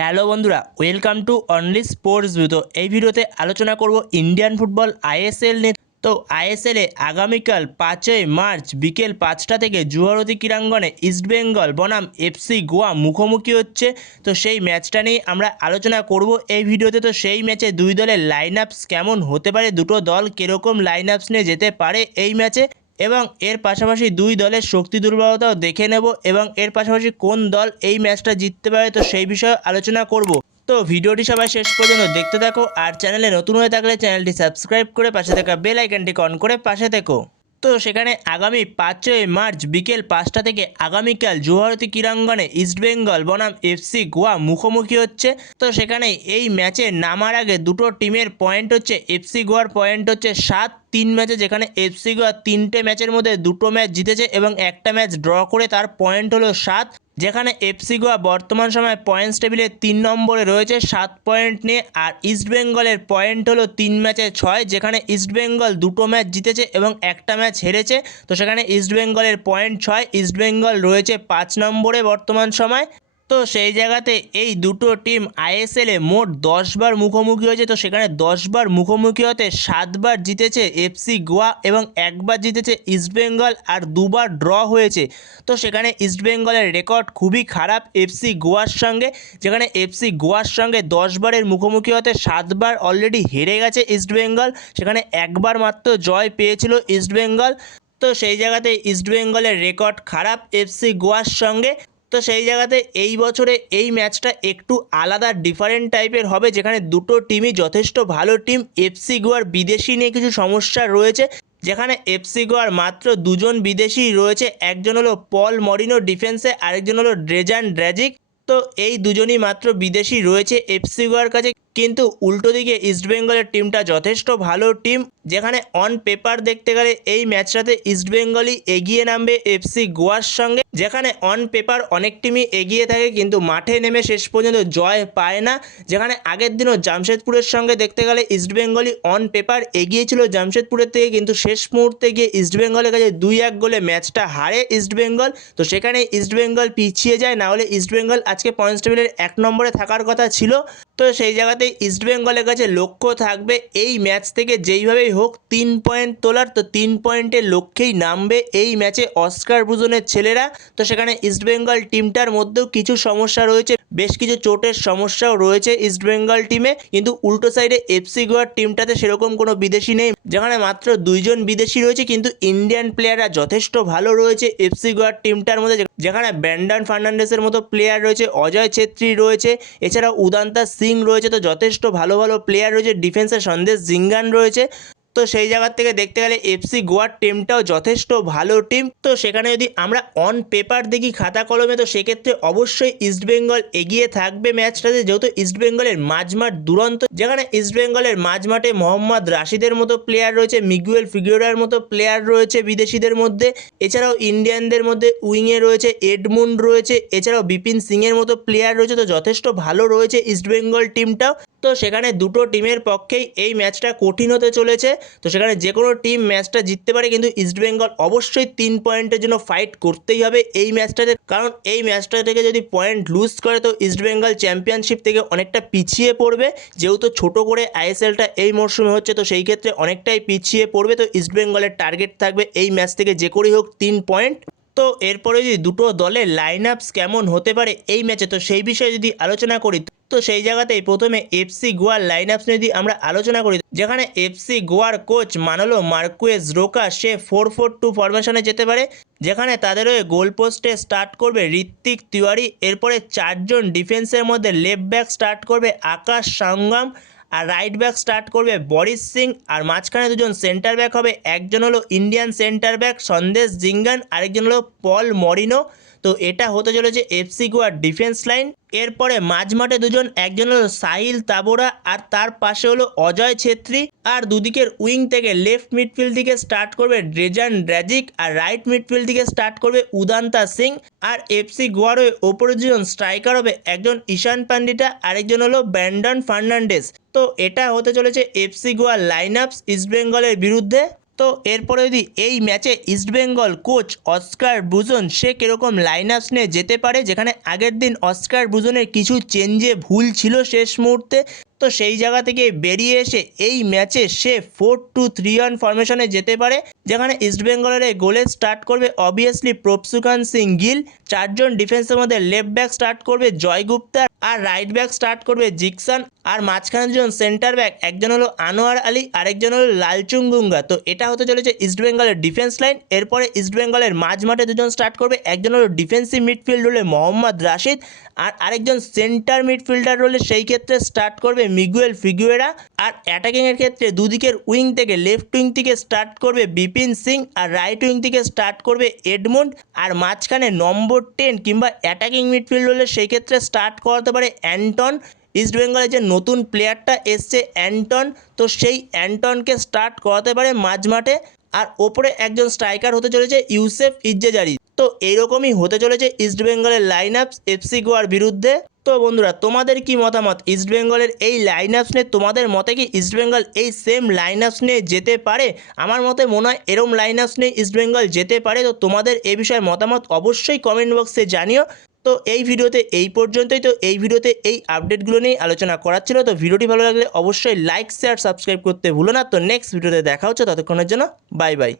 Hello বন্ধুরা, welcome to only sports view. তো এই ভিডিওতে আলোচনা করব ইন্ডিয়ান ফুটবল আইএসএল নিয়ে। তো আইএসএলে আগামীকাল 5ই মার্চ বিকেল 5টা থেকে জুয়ারতি ক্রীড়াঙ্গনে ইস্টবেঙ্গল বনাম এফসি গোয়া মুখোমুখি হচ্ছে। তো সেই ম্যাচটা নিয়ে আমরা আলোচনা করব এই ভিডিওতে। তো সেই ম্যাচে দুই দলের লাইন আপস কেমন হতে পারে, দুটো দল কীরকম লাইন আপস নিয়ে যেতে পারে এই ম্যাচে, এবং এর পাশাপাশি দুই দলের শক্তি দুর্বলতাও দেখে নেব, এবং এর পাশাপাশি কোন দল এই ম্যাচটা জিততে পারে তো সেই বিষয়ে আলোচনা করব। তো ভিডিওটি সবাই শেষ পর্যন্ত দেখতে থাকো, আর চ্যানেলে নতুন হয়ে থাকলে চ্যানেলটি সাবস্ক্রাইব করে পাশে থাকা বেল আইকনটি অন করে পাশে থেকো। তো সেখানে আগামী 5ই মার্চ বিকেল 5টা থেকে আগামীকাল জুয়ারতি ক্রীড়াঙ্গনে ইস্টবেঙ্গল বনাম এফসি গোয়া মুখোমুখি হচ্ছে। তো সেখানে এই ম্যাচে নামার আগে দুটো টিমের পয়েন্ট হচ্ছে, এফসি গোয়ার পয়েন্ট হচ্ছে 7-3 ম্যাচে, যেখানে এফসি গোয়া 3টে ম্যাচের মধ্যে দুটো ম্যাচ জিতেছে এবং একটা ম্যাচ ড্র করে তার পয়েন্ট হলো 7। যেখানে এফসি গোয়া বর্তমান সময়ে পয়েন্টস টেবিলে 3 নম্বরে রয়েছে 7 পয়েন্ট নিয়ে, আর ইস্টবেঙ্গলের পয়েন্ট হলো 3 ম্যাচে 6, যেখানে ইস্টবেঙ্গল দুটো ম্যাচ জিতেছে এবং একটা ম্যাচ হেরেছে। তো সেখানে ইস্টবেঙ্গলের পয়েন্ট 6, ইস্টবেঙ্গল রয়েছে 5 নম্বরে বর্তমান সময়। তো সেই জায়গাতে এই দুটো টিম আইএসএলে মোট 10বার মুখোমুখি হয়েছে। তো সেখানে 10বার মুখোমুখি হতে 7বার জিতেছে এফসি গোয়া এবং একবার জিতেছে ইস্টবেঙ্গল, আর দুবার ড্র হয়েছে। তো সেখানে ইস্টবেঙ্গলের রেকর্ড খুবই খারাপ এফসি গোয়ার সঙ্গে, যেখানে এফসি গোয়ার সঙ্গে 10বারের মুখোমুখি হতে 7বার অলরেডি হেরে গেছে ইস্টবেঙ্গল, সেখানে একবার মাত্র জয় পেয়েছিল ইস্টবেঙ্গল। তো সেই জায়গাতে ইস্টবেঙ্গলের রেকর্ড খারাপ এফসি গোয়ার সঙ্গে। তো সেই জায়গাতে এই বছরে এই ম্যাচটা একটু আলাদা ডিফারেন্ট টাইপের হবে, যেখানে দুটো টিমই যথেষ্ট ভালো টিম। এফসি গোয়ার বিদেশি নিয়ে কিছু সমস্যা রয়েছে, যেখানে এফসি গোয়ার মাত্র দুজন বিদেশি রয়েছে, একজন হলো পল মরিনো ডিফেন্সে, আরেকজন হলো ড্রেজান ড্র্যাজিক। তো এই দুজনই মাত্র বিদেশি রয়েছে এফসি গোয়ার কাছে। কিন্তু উল্টো দিকে ইস্টবেঙ্গলের টিমটা যথেষ্ট ভালো টিম, যেখানে অন পেপার দেখতে গেলে এই ম্যাচটাতে ইস্টবেঙ্গলই এগিয়ে নামবে এফসি গোয়ার সঙ্গে। যেখানে অন পেপার অনেক টিমই এগিয়ে থাকে কিন্তু মাঠে নেমে শেষ পর্যন্ত জয় পায় না, যেখানে আগের দিনও জামশেদপুরের সঙ্গে দেখতে গেলে ইস্টবেঙ্গলই অন পেপার এগিয়ে ছিল জামশেদপুরের থেকে, কিন্তু শেষ মুহূর্তে গিয়ে ইস্টবেঙ্গলের কাছে 2-1 গোলে ম্যাচটা হারে ইস্টবেঙ্গল। তো সেখানে ইস্টবেঙ্গল পিছিয়ে যায়, না হলে ইস্টবেঙ্গল আজকে পয়েন্টস টেবিলের 1 নম্বরে থাকার কথা ছিল। তো সেই জায়গাতে ইস্টবেঙ্গলের কাছে লক্ষ্য থাকবে এই ম্যাচ থেকে যেইভাবেই হোক 3 পয়েন্ট তোলার। তো 3 পয়েন্টের লক্ষ্যেই নামবে এই ম্যাচে অস্কার ব্রুজনের ছেলেরা। তো সেখানে ইস্টবেঙ্গল টিমটার মধ্যেও কিছু সমস্যা রয়েছে, বেশ কিছু চোটের সমস্যাও রয়েছে ইস্টবেঙ্গল টিমে, কিন্তু উল্টো সাইডে এফসি গোয়ার টিমটাতে সেরকম কোনো বিদেশি নেই, যেখানে মাত্র 2জন বিদেশি রয়েছে, কিন্তু ইন্ডিয়ান প্লেয়াররা যথেষ্ট ভালো রয়েছে এফসি গোয়ার টিমটার মধ্যে, যেখানে ব্র্যান্ডন ফার্নান্ডেসের মতো প্লেয়ার রয়েছে, অজয় ছেত্রী রয়েছে, এছাড়াও উদান্তা সিং রয়েছে। তো যথেষ্ট ভালো ভালো প্লেয়ার রয়েছে, ডিফেন্সে সন্দেশ জিঙ্গান রয়েছে। তো সেই জায়গার থেকে দেখতে গেলে এফসি গোয়ার টিমটাও যথেষ্ট ভালো টিম। তো সেখানে যদি আমরা অন পেপার দেখি খাতা কলমে, তো সেক্ষেত্রে অবশ্যই ইস্টবেঙ্গল এগিয়ে থাকবে ম্যাচটাতে, যেহেতু ইস্টবেঙ্গলের মাঝমাঠ দুরন্ত, যেখানে ইস্টবেঙ্গলের মাঝমাঠে মোহাম্মদ রাশিদের মতো প্লেয়ার রয়েছে, মিগুয়েল ফিগুয়েরার মতো প্লেয়ার রয়েছে বিদেশিদের মধ্যে, এছাড়াও ইন্ডিয়ানদের মধ্যে উইংয়ে রয়েছে এডমুন্ড রয়েছে, এছাড়াও বিপিন সিংয়ের মতো প্লেয়ার রয়েছে। তো যথেষ্ট ভালো রয়েছে ইস্টবেঙ্গল টিমটাও। তো সেখানে দুটো টিমের পক্ষেই এই ম্যাচটা কঠিন হতে চলেছে। তো সেখানে যে কোনো টিম ম্যাচটা জিততে পারে, কিন্তু ইস্টবেঙ্গল অবশ্যই 3 পয়েন্টের জন্য ফাইট করতেই হবে এই ম্যাচটাতে, কারণ এই ম্যাচটা থেকে যদি পয়েন্ট লুজ করে তো ইস্টবেঙ্গল চ্যাম্পিয়নশিপ থেকে অনেকটা পিছিয়ে পড়বে, যেহেতু ছোট করে আইএসএলটা এই মরশুমে হচ্ছে। তো সেই ক্ষেত্রে অনেকটাই পিছিয়ে পড়বে। তো ইস্টবেঙ্গলের টার্গেট থাকবে এই ম্যাচ থেকে যে করেই হোক 3 পয়েন্ট। তো এরপরে যদি দুটো দলের লাইন আপস কেমন হতে পারে এই ম্যাচে, তো সেই বিষয়ে যদি আলোচনা করি, তো সেই জায়গাতেই প্রথমে এফসি গোয়ার লাইন আপস যদি আমরা আলোচনা করি, যেখানে এফসি গোয়ার কোচ মানলো মার্কুয়েজ রোকা, সে 4-4-2 ফরমেশনে যেতে পারে, যেখানে তাদের হয়ে গোল পোস্টে স্টার্ট করবে ঋত্বিক তিওয়ারি, এরপরে 4জন ডিফেন্সের মধ্যে লেফট ব্যাক স্টার্ট করবে আকাশ সাঙ্গাম, আর রাইট ব্যাক স্টার্ট করবে বরিস সিং, আর মাঝখানে দুজন সেন্টার ব্যাক হবে, একজন হলো Indian centre back Sandesh Jhingan, আরেকজন হলো পল মরিনো। তো এটা হতে চলেছে এফসি গোয়ার ডিফেন্স লাইন। এরপরে মাঝমাঠে দুজন, একজন হলো সাহিল তাবোরা, আর তার পাশে হলো অজয় ছেত্রী, আর দুদিকের উইং থেকে লেফট মিডফিল্ড থেকে স্টার্ট করবে ড্রেজান ড্র্যাজিক, আর রাইট মিডফিল্ড থেকে স্টার্ট করবে উদান্তা সিং। আর এফসি গোয়ার হয়ে ওপরে দুজন স্ট্রাইকার হবে, একজন ঈশান পান্ডিটা, আরেকজন হলো ব্র্যান্ডন ফার্নান্ডেস। তো এটা হতে চলেছে এফসি গোয়ার লাইন আপস ইস্টবেঙ্গলের বিরুদ্ধে। তো এরপরে যদি এই ম্যাচে ইস্টবেঙ্গল কোচ অস্কার ব্রুজন সে কীরকম লাইন আপস নিয়ে যেতে পারে, যেখানে আগের দিন অস্কার ব্রুজনের কিছু চেঞ্জে ভুল ছিল শেষ মুহূর্তে, তো সেই জায়গা থেকে বেরিয়ে এসে এই ম্যাচে সে 4-2-3-1 ফরমেশনে যেতে পারে, যেখানে ইস্টবেঙ্গলের গোলে স্টার্ট করবে অবভিয়াসলি প্রভসুখান সিং গিল, চারজন ডিফেন্সের মধ্যে লেফট ব্যাক স্টার্ট করবে জয় গুপ্তা, আর রাইট ব্যাক স্টার্ট করবে জিকসান, আর মাঝখানে দুজন সেন্টার ব্যাক, একজন হলো আনোয়ার আলী, আরেকজন হলো লালচুঙ্গুঙ্গা। তো এটা হতে চলেছে ইস্টবেঙ্গলের ডিফেন্স লাইন। এরপরে ইস্টবেঙ্গলের মাঝমাঠে দুজন স্টার্ট করবে, একজন হলো ডিফেন্সিভ মিডফিল্ড রোলে মোহাম্মদ রাশিদ, আর আরেকজন সেন্টার মিডফিল্ডার রোলে সেই ক্ষেত্রে স্টার্ট করবে মিগুয়েল ফিগুয়েরা, আর অ্যাটাকিংয়ের ক্ষেত্রে দুদিকের উইং থেকে লেফট উইং থেকে স্টার্ট করবে বিপিন সিং, আর রাইট উইং থেকে স্টার্ট করবে এডমন্ড, আর মাঝখানে নম্বর 10 কিংবা অ্যাটাকিং মিডফিল্ড রোলে সেই ক্ষেত্রে স্টার্ট করতে পারে অ্যান্টন। ইস্টবেঙ্গলের যে নতুন প্লেয়ারটা এসছে অ্যান্টন, তো সেই অ্যান্টনকে স্টার্ট করাতে পারে মাঝমাঠে, আর ওপরে একজন স্ট্রাইকার হতে চলেছে ইউসেফ ইজ্জেজারি। তো এইরকমই হতে চলেছে ইস্টবেঙ্গলের লাইন আপস এফসি গোয়ার বিরুদ্ধে। তো বন্ধুরা, তোমাদের কি মতামত ইস্টবেঙ্গলের এই লাইন আপস নিয়ে? তোমাদের মতে কি ইস্টবেঙ্গল এই সেম লাইন আপস নিয়ে যেতে পারে? আমার মতে মনে হয় এরম লাইন আপস নিয়ে ইস্টবেঙ্গল যেতে পারে। তো তোমাদের এই বিষয়ে মতামত অবশ্যই কমেন্ট বক্সে জানিও। তো এই ভিডিওতে এই পর্যন্তই। তো এই ভিডিওতে এই আপডেটগুলো নিয়ে আলোচনা করার ছিল। তো ভিডিওটি ভালো লাগলে অবশ্যই লাইক শেয়ার সাবস্ক্রাইব করতে ভুলো না। তো নেক্সট ভিডিওতে দেখা হচ্ছে, ততক্ষণের জন্য বাই বাই।